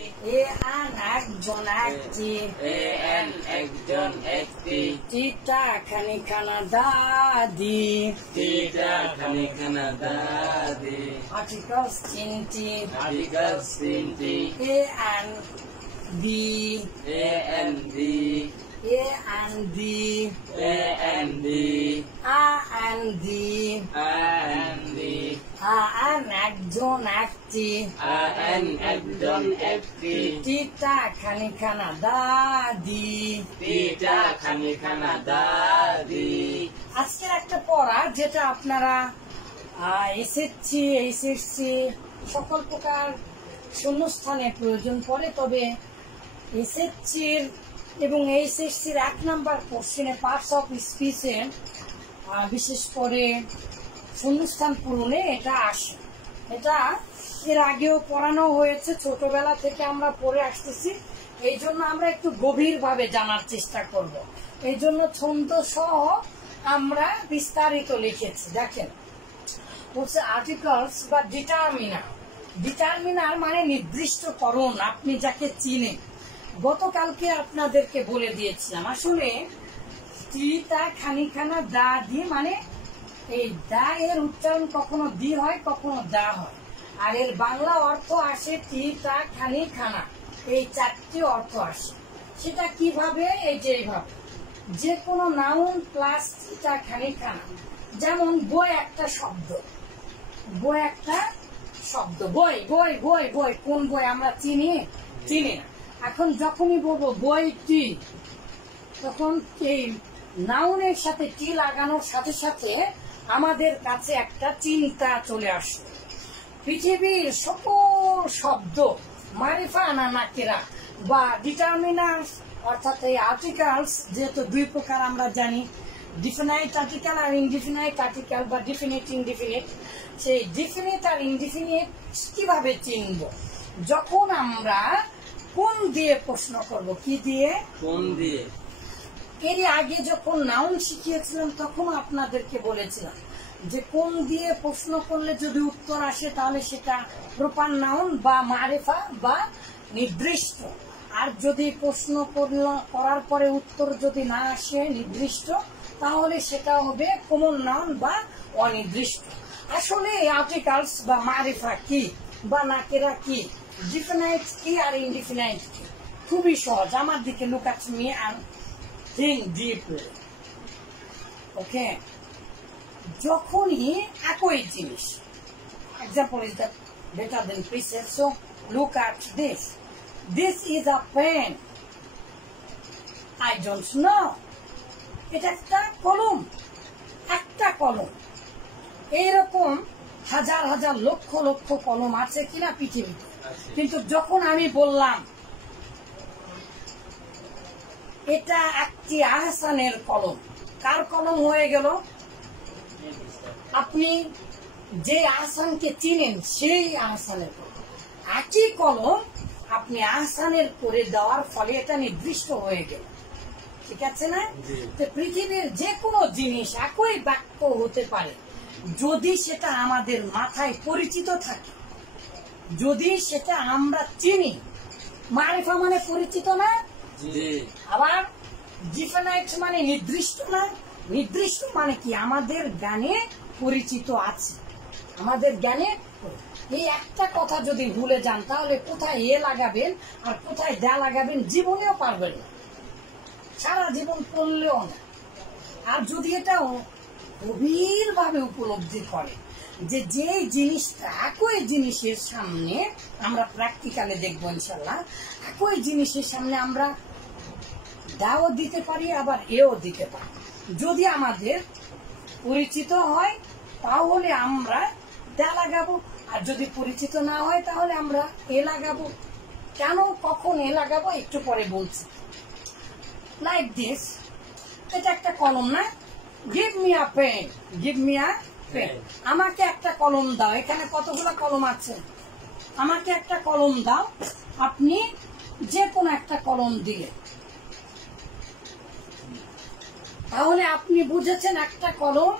একজন একটি একজন একটি টিটা খানি খানা দাদি টিটা খানি খানা দাদি articles তিনটি articles তিনটি A and B A and B A and B A and B A and D and B একজন একটি একজন একটি টিটা খানি খানা দাদি টিটা খানি খানা দাদি। আজকের একটা পড়া যেটা আপনারা এসএসসি সকল প্রকার শূন্যস্থানের প্রয়োজন পড়ে, তবে এসএসসির এবং এইচএসসির 1 নাম্বার কোশ্চেনে পার্টস অফ স্পিচে বিশেষ করে শূন্যস্থান পূরণে এটা আসে। এটা এর আগেও পড়ানো হয়েছে, ছোটবেলা থেকে আমরা পড়ে আসতেছি, এই জন্য আমরা একটু গভীরভাবে জানার চেষ্টা করব। এই জন্য ছন্দ সহ আমরা বিস্তারিত লিখেছি। দেখেন বলছে আর্টিকেলস বা ডিটারমিনার। ডিটারমিনার মানে নির্দিষ্টকরণ, আপনি যাকে চিনেন। গতকালকে আপনাদেরকে বলে দিয়েছিলাম আসলে টিটা খানিখানা দা দি মানে এই দা এর উচ্চারণ কখনো দি হয় কখনো দা হয়, আর এর বাংলা অর্থ আসে টিটা খানিখানা, এই 4টি অর্থ আসে। সেটা কিভাবে? এই যে এইভাবে, যে কোনো নাউন প্লাস টিটা খানিখানা। যেমন বই একটা শব্দ, বই একটা শব্দ, বই বই বই বই, কোন বই আমরা চিনি না। এখন যখনই বলবো বইটি, তখন এই নাউনের সাথে টি লাগানোর সাথে সাথে আমাদের কাছে একটা চিন্তা চলে আসে। পৃথিবীর সকল শব্দ মারিফা না নাকিরা বা ডিটারমিনার্স অর্থাৎ এই আর্টিকেলস, যেহেতু 2 প্রকার আমরা জানি, ডিফিনাইট আর্টিকেল আর ইনডিফিনাইট আর্টিকেল বা ডিফিনিট ইনডিফিনিট। সেই ডিফিনিট আর ইনডিফিনিট কিভাবে চিনব? যখন আমরা কোন দিয়ে প্রশ্ন করব। কি দিয়ে? কোন দিয়ে। এর আগে যখন নাউন শিখিয়েছিলাম তখন আপনাদেরকে বলেছিলাম যে কোন দিয়ে প্রশ্ন করলে যদি উত্তর আসে তাহলে সেটা প্রপার নাউন বা মারিফা বা নির্দিষ্ট, আর যদি প্রশ্ন করার পরে উত্তর যদি না আসে নির্দিষ্ট তাহলে সেটা হবে কমন নাউন বা অনির্দিষ্ট। আসলে আর্টিকেলস বা মারিফা কি বা নাকেরা কি, ডিফিনাইট কি আর ইনডিফিনাইট কি, খুবই সহজ। আমার দিকে look at me and think deeply. Okay? যখনই একই জিনিস, example is that better than preset, so look at this. This is a pen. I don't know. এটা একটা কলম, একটা কলম। এইরকম হাজার হাজার লক্ষ লক্ষ কলম আছে কিনা পৃথিবীতে, কিন্তু যখন আমি বললাম এটা একটি আহসানের কলম, কার কলম হয়ে গেল? আপনি যে আহসানকে চিনেন সেই আহসানের কলম। একই কলম আপনি আহসানের করে দেওয়ার ফলে এটা নির্দিষ্ট হয়ে গেল। ঠিক আছে না? তো পৃথিবীর যে কোনো জিনিস একই বাক্য হতে পারে যদি সেটা আমাদের মাথায় পরিচিত থাকে, যদি সেটা আমরা চিনি। মারিফা মানে পরিচিত না? আবার ডিফিনাইট মানে নির্দিষ্ট না? নির্দিষ্ট মানে কি আমাদের জ্ঞানে পরিচিত আছে, আমাদের জ্ঞানে। এই একটা কথা যদি ভুলে যান তাহলে কোথায় এ লাগাবেন আর কোথায় দা লাগাবেন জীবনেও পারবেন না, সারা জীবন পড়লেও না। আর যদি এটা গভীর ভাবে উপলব্ধি করে যে যে জিনিসটা একই জিনিসের সামনে, আমরা প্র্যাকটিক্যালে দেখবো ইনশাল্লাহ, একই জিনিসের সামনে আমরা দাও দিতে পারি আবার এও দিতে পারি। যদি আমাদের পরিচিত হয় তাহলে আমরা দা লাগাবো, আর যদি পরিচিত না হয় তাহলে আমরা এ লাগাবো। কেন কখন এ লাগাবো একটু পরে বলছি। লাইক দিস, এটা একটা কলম না? Give me a pen, give me a pen. আমাকে একটা কলম দাও। এখানে কতগুলো কলম আছে? আমাকে একটা কলম দাও। আপনি যে কোনো একটা কলম দিলে, তাহলে আপনি বুঝেছেন একটা কলম,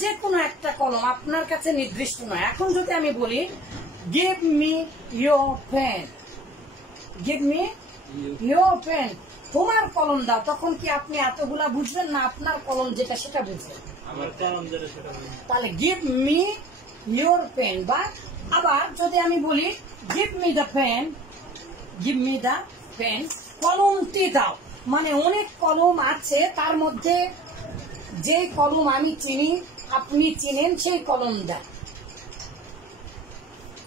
যে কোনো একটা কলম আপনার কাছে নির্দিষ্ট নয়। এখন যদি আমি বলি give me your pen, give me your pen, তোমার কলম দাও। তখন কি আপনি এতগুলা বুঝবেন না আপনার কলম যেটা সেটা বুঝবেন? আমার কলম যেটা সেটা তাহলে গিভ মি ইয়োর পেন। বা আবার যদি আমি বলি give me the pen, give me the pen, কলমটি দাও, মানে অনেক কলম আছে তার মধ্যে যে কলম আমি চিনি আপনি চিনেন সেই কলম দাও।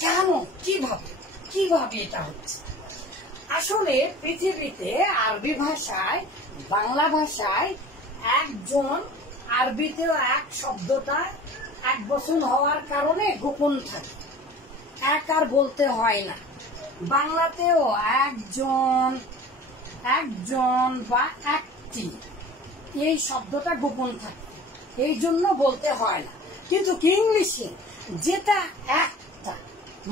কেন, কিভাবে কিভাবে এটা হচ্ছে? আসলে পৃথিবীতে আরবি ভাষায়, বাংলা ভাষায় একজন আরবিতেও এক শব্দটা এক বচন হওয়ার কারণে গোপন থাকে, এক আর বলতে হয় না। বাংলাতেও একজন, একজন বা একটি, এই শব্দটা গোপন থাকে, এই জন্য বলতে হয় না। কিন্তু ইংলিশে যেটা একটা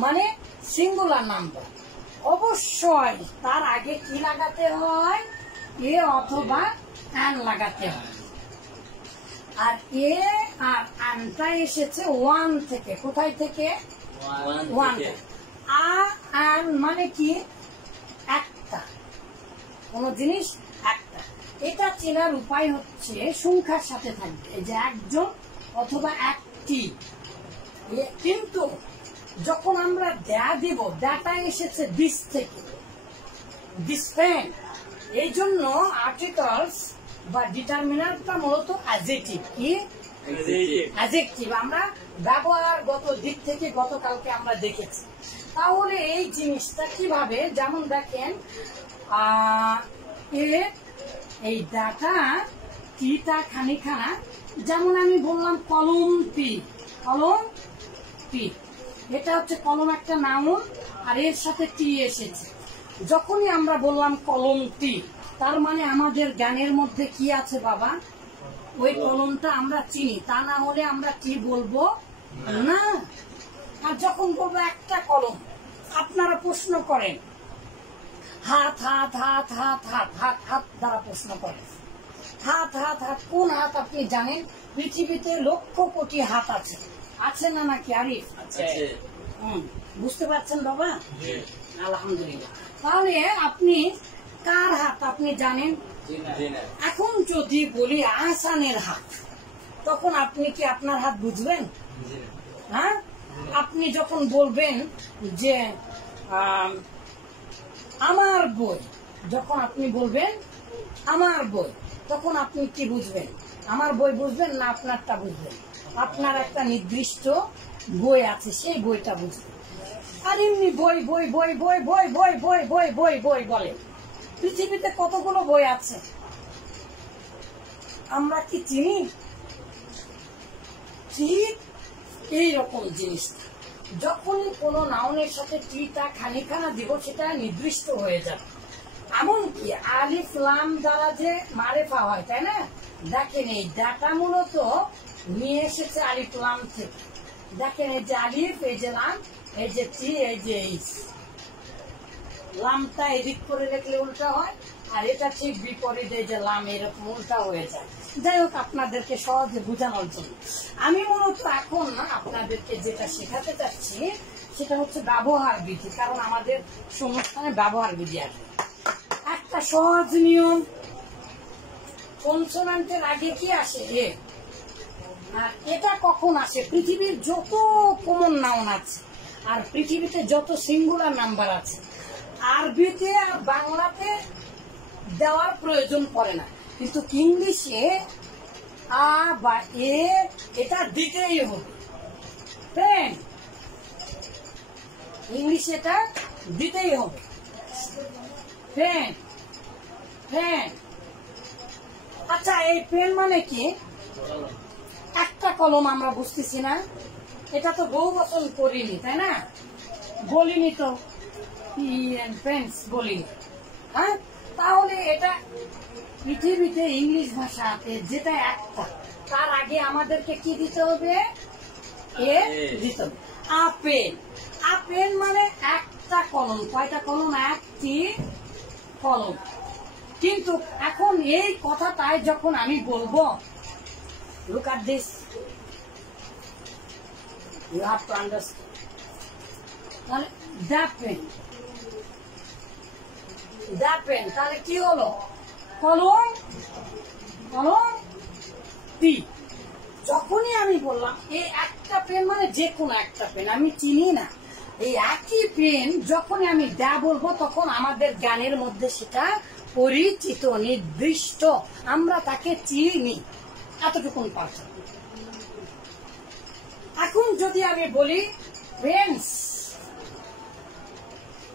মানে সিঙ্গুলার নাম্বার, অবশ্যই তার আগে কি লাগাতে হয়? এ অথবা অ্যান লাগাতে হয়। আর এ আর অ্যানটা এসেছে ওয়ান থেকে। কোথায় থেকে? ওয়ান থেকে। অ্যান মানে কি? একটা, কোন জিনিস একটা। এটা চেনার উপায় হচ্ছে সংখ্যার সাথে থাকবে, যে একজন অথবা একটি। কিন্তু যখন আমরা দ্যা দেব, দ্যাটা এসেছে দিস থেকে, দিস পেন। এই জন্য আর্টিকেলস বা ডিটারমিনারটা মূলত অ্যাডজেক্টিভ। কি? অ্যাডজেক্টিভ। আমরা ব্যবহারগত দিক থেকে গতকালকে আমরা দেখেছি। তাহলে এই জিনিসটা কিভাবে, যেমন দেখেন এই ডাটা টিটা খানিখানা, যেমন আমি বললাম কলমটি, কলমটি, এটা হচ্ছে কলম একটা নাউন, আর এর সাথে টি এসেছে। যখনই আমরা বললাম কলমটি, তার মানে আমাদের জ্ঞানের মধ্যে কি আছে বাবা? ওই কলমটা আমরা চিনি, তা না হলে আমরা টি বলবো না। আর যখন বলবো একটা কলম, আপনারা প্রশ্ন করেন হাত, হাত, হাত, হাত, হাত, হাত, হাত দ্বারা প্রশ্ন করেন হাত, হাত, হাত, কোন হাত আপনি জানেন? পৃথিবীতে লক্ষ কোটি হাত আছে, আছে না নাকি আরিফ? বুঝতে পারছেন বাবা? আলহামদুলিল্লাহ। তাহলে আপনি কার হাত আপনি জানেন? এখন যদি বলি আহসানের হাত, তখন আপনি কি আপনার হাত বুঝবেন? হ্যাঁ, আপনি যখন বলবেন যে আমার বই, যখন আপনি বলবেন আমার বই, তখন আপনি কি বুঝবেন? আমার বই বুঝবেন না আপনারটা বুঝবেন? আপনার একটা নির্দিষ্ট বই আছে, সেই বইটা বুঝবেন। আর এমনি বই বই বই বই বই বই বই বই বই বই বলে। পৃথিবীতে কতগুলো বই আছে আমরা কি চিনি? ঠিক এইরকম জিনিসটা, যখনই কোনো নাউনের সাথে টিটা খানিখানা দিব, সেটা নির্দিষ্ট হয়ে যাবে। এমনকি আলিফ লাম দ্বারা যে মারেফা হয়, তাই না? দেখেন এই ডাটা মূলত নিয়ে এসেছে আলিফ লাম থেকে। দেখেন এই যে আলিফ, এই যে লাম, এই যে টি, এই যে এইচ। লামটা এদিক করে রেখলে উল্টা হয়, আর এটা ঠিক বিপরীত, এই যে লাম এরকম উল্টা হয়ে যায়। যাই হোক, আপনাদেরকে সহজে বোঝানোর জন্য আমি মূলত এখন আপনাদেরকে যেটা শেখাতে চাচ্ছি সেটা হচ্ছে ব্যবহার বিধি। কারণ আমাদের অনুষ্ঠানে ব্যবহার বিধি আছে। একটা সহজ নিয়ম, কনসোনান্টের আগে কি আসে? এ। আর এটা কখন আসে? পৃথিবীর যত কমন নাউন আছে আর পৃথিবীতে যত সিঙ্গুলার নাম্বার আছে, আরবিতে আর বাংলাতে দেওয়ার প্রয়োজন পড়ে না। কিন্তু ইংলিশে আ বা এ এটা দিতেই হবে। পেন, ইংলিশে এটা দিতেই হবে। Pen, pen. আচ্ছা, এই পেন মানে কি? একটা কলম আমরা বুঝতেছি না? এটা তো বহু বচন করিনি, তাই না? বলিনি তো, পেন্স বলিনি। হ্যাঁ, তাহলে এটা পৃথিবীতে ইংলিশ ভাষাতে যেটা একটা, তার আগে আমাদেরকে কি দিতে হবে? এ দিতে হবে। আপেল, আপেল মানে একটা কলম। কয়টা কলম? একটি কলম। কিন্তু এখন এই কথাটাই যখন আমি বলবো, look at this, you have to understand. তাহলে the pen, দা পেন, তাহলে কি হলো? কলম, কলম টি। যখনই আমি বললাম এই একটা পেন মানে যে কোনো একটা পেন, আমি চিনি না, এই একই পেন যখনই আমি দা বলবো তখন আমাদের জ্ঞানের মধ্যে সেটা পরিচিত, নির্দিষ্ট, আমরা তাকে চিনি, এতটুকুন পার্থক্য। এখন যদি আমি বলি পেন্স,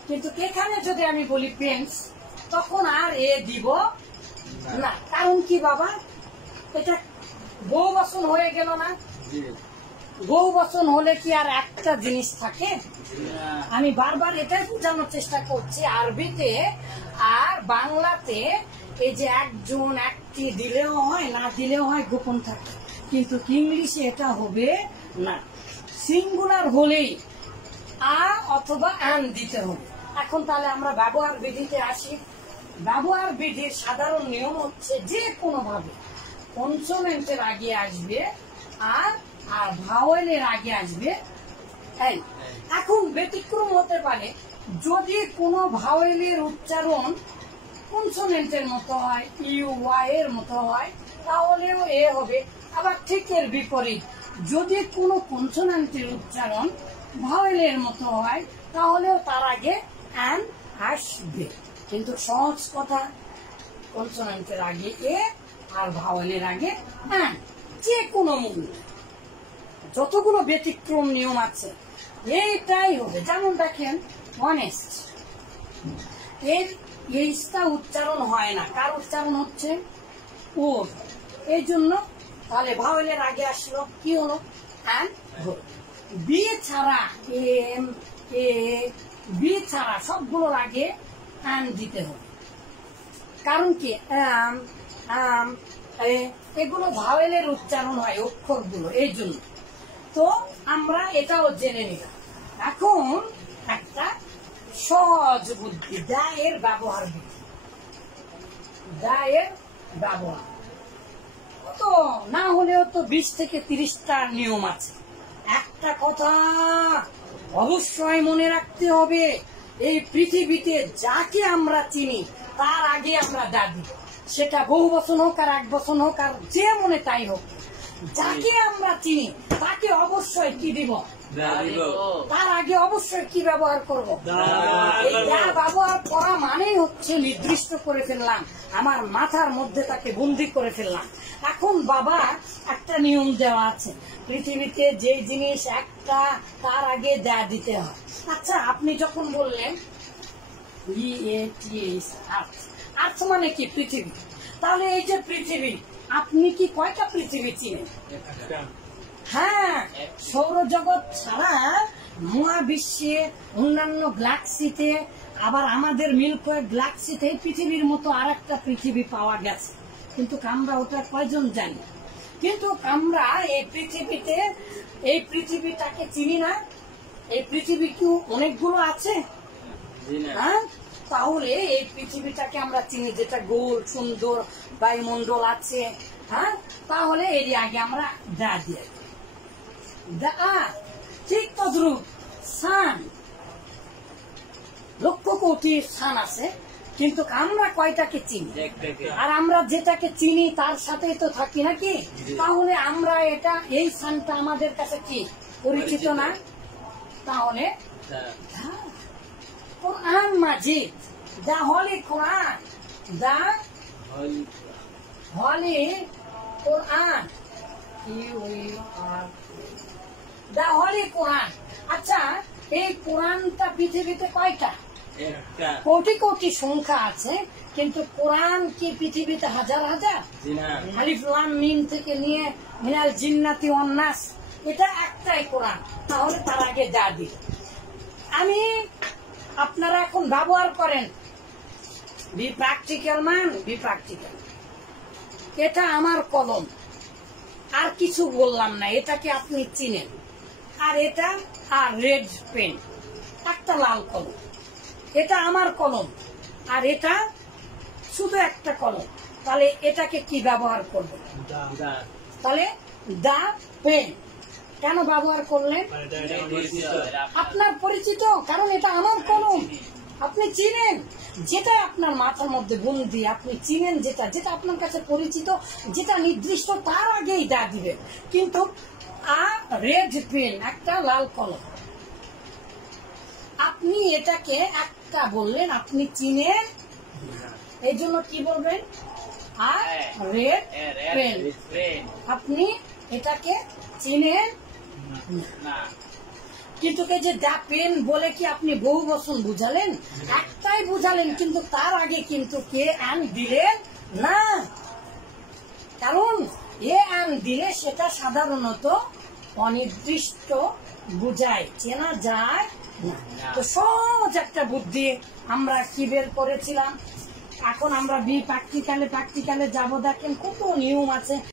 কিন্তু এখানে যদি আমি বলি পেন্স তখন আর এ দিব না। কারণ কি বাবা, এটা বহু বচন হয়ে গেল না? বহু বচন হলে কি আর একটা জিনিস থাকে? আমি বারবার এটাই বোঝানোর চেষ্টা করছি, আরবিতে আর বাংলাতে এই যে একজন একটি দিলেও হয়, না দিলেও হয়, গোপন থাকে, কিন্তু ইংলিশে এটা হবে না। সিঙ্গুলার হলেই আ অথবা আন দিতে হবে। এখন তাহলে আমরা ব্যবহার বিধিতে আসি। ব্যবহার বিধির সাধারণ নিয়ম হচ্ছে যে কোনো ভাবে কনসোনেন্টের আগে আসবে আর আর ভাওয়েলের আগে আসবে এল। এখন ব্যতিক্রম হতে পারে যদি কোনো ভাওয়েলের উচ্চারণ কনসোনেন্টের মতো হয়, ইউ ওয়াই এর মতো হয়, তাহলেও এ হবে। আবার ঠিক এর বিপরীত, যদি কোনো কনসোনেন্টের উচ্চারণ ভাওয়েলের মতো হয় তাহলেও তার আগে অ্যান আসবে। কিন্তু সহজ কথা, কনসোনেন্টের আগে এ আর ভাওয়েলের আগে অ্যান, যে কোনো মূল্য। যতগুলো ব্যতিক্রম নিয়ম আছে এইটাই হবে। যেমন দেখেন অনেস্ট, এর এইটা উচ্চারণ হয় না, কার উচ্চারণ হচ্ছে? ওর। এই জন্য তাহলে ভাওয়েলের আগে আসলো কি হলো? অ্যান। বি ছাড়া, এম, এ, বি ছাড়া সবগুলোর আগে অ্যান দিতে হবে। কারণ কি? এগুলো ভাওয়েলের উচ্চারণ হয়, অক্ষরগুলো, এই জন্য। তো আমরা এটাও জেনে নিলাম। এখন একটা সহজ বুদ্ধি, দা এর ব্যবহার বিধি। দা এর ব্যবহার তো না হলেও তো 20 থেকে 30টা নিয়ম আছে। একটা কথা অবশ্যই মনে রাখতে হবে, এই পৃথিবীতে যাকে আমরা চিনি তার আগে আমরা দা দিই, সেটা বহু বচন হোক আর এক বচন হোক আর যে মনে তাই হোক, যাকে আমরা চিনি তাকে অবশ্যই কি দিব? তার আগে অবশ্যই কি ব্যবহার করব? এই দা ব্যবহার করা মানেই হচ্ছে নির্দিষ্ট করে ফেললাম, আমার মাথার মধ্যে তাকে বন্দি করে ফেললাম। এখন বাবা একটা নিয়ম দেওয়া আছে, পৃথিবীতে যে জিনিস একটা তার আগে দা দিতে হয়। আচ্ছা, আপনি যখন বললেন আর্থ মানে কি? পৃথিবী। তাহলে এই যে পৃথিবী, আপনি কি কয়টা পৃথিবী চিনেন? হ্যাঁ, সৌরজগৎ ছাড়া মহাবিশ্বে অন্যান্য গ্যালাক্সিতে, আবার আমাদের মিল্কওয়ে গ্যালাক্সিতে পৃথিবীর মতো আর একটা পৃথিবী পাওয়া গেছে, কিন্তু আমরা ওটা কয়জন জানি? কিন্তু আমরা এই পৃথিবীতে এই পৃথিবীটাকে চিনি না। এই পৃথিবী কি অনেকগুলো আছে? হ্যাঁ, তাহলে এই পৃথিবীটাকে আমরা চিনি, যেটা গোল সুন্দর বায়ুমণ্ডল আছে। হ্যাঁ, তাহলে এর আগে আমরা দা দিয়ে ঠিক তদ্রুপ সান, লক্ষ কোটি সান আছে, কিন্তু আমরা কয়টাকে চিনি? আর আমরা যেটাকে চিনি তার সাথেই তো থাকি নাকি? তাহলে আমরা এটা, এই সানটা আমাদের কাছে কি পরিচিত না? তাহলে কোরআন মাজিদ, দা হলি কোরআন, দা হলি কোরআন, দা হলি কোরআন। আচ্ছা, এই কোরআনটা পৃথিবীতে কয়টা? কোটি কোটি সংখ্যা আছে, কিন্তু কোরআন কি পৃথিবীতে হাজার হাজার? আলিফ লাম মিম থেকে নিয়ে মিনাল জিন্নাতি ওয়ান নাস, এটা একটাই কোরআন। তাহলে তার আগে দা দিই আমি। আপনারা এখন ব্যবহার করেন B practical man, B practical. এটা আমার কলম, আর কিছু বললাম না, এটাকে আপনি চিনেন। আর এটা আর রেড পেন, একটা লাল কলম, এটা আমার কলম, আর এটা শুধু একটা কলম। তাহলে এটাকে কি ব্যবহার করবেন? তাহলে দা পেন কেন ব্যবহার করলেন? আপনার পরিচিত, কারণ এটা আমার কলম। আপনি চিনেন, যেটা আপনার মাথার মধ্যে বন্দি, আপনি চিনেন যেটা যেটা আপনার কাছে পরিচিত, যেটা নির্দিষ্ট, তার আগেই দা দিবেন। কিন্তু রেড পেন, একটা লাল কলম, আপনি এটাকে একটা বললেন, আপনি চিনেন, এই জন্য কি বলবেন? আর রেড পেন, আপনি এটাকে চিনেন না। কিন্তু এই যে দা পেন বলে কি আপনি বহু বচন বুঝালেন? একটাই বুঝালেন, কিন্তু তার আগে কিন্তু কে অ্যান দিলেন না। কারণ এ অ্যান দিলে সেটা সাধারণত অনির্দিষ্ট বুঝায়, চেনা যায় না। তো সহজ একটা বুদ্ধি আমরা কি বের করেছিলাম। এখন আমরা প্র্যাকটিক্যালে যাব, দেখেন কত নিয়ম আছে।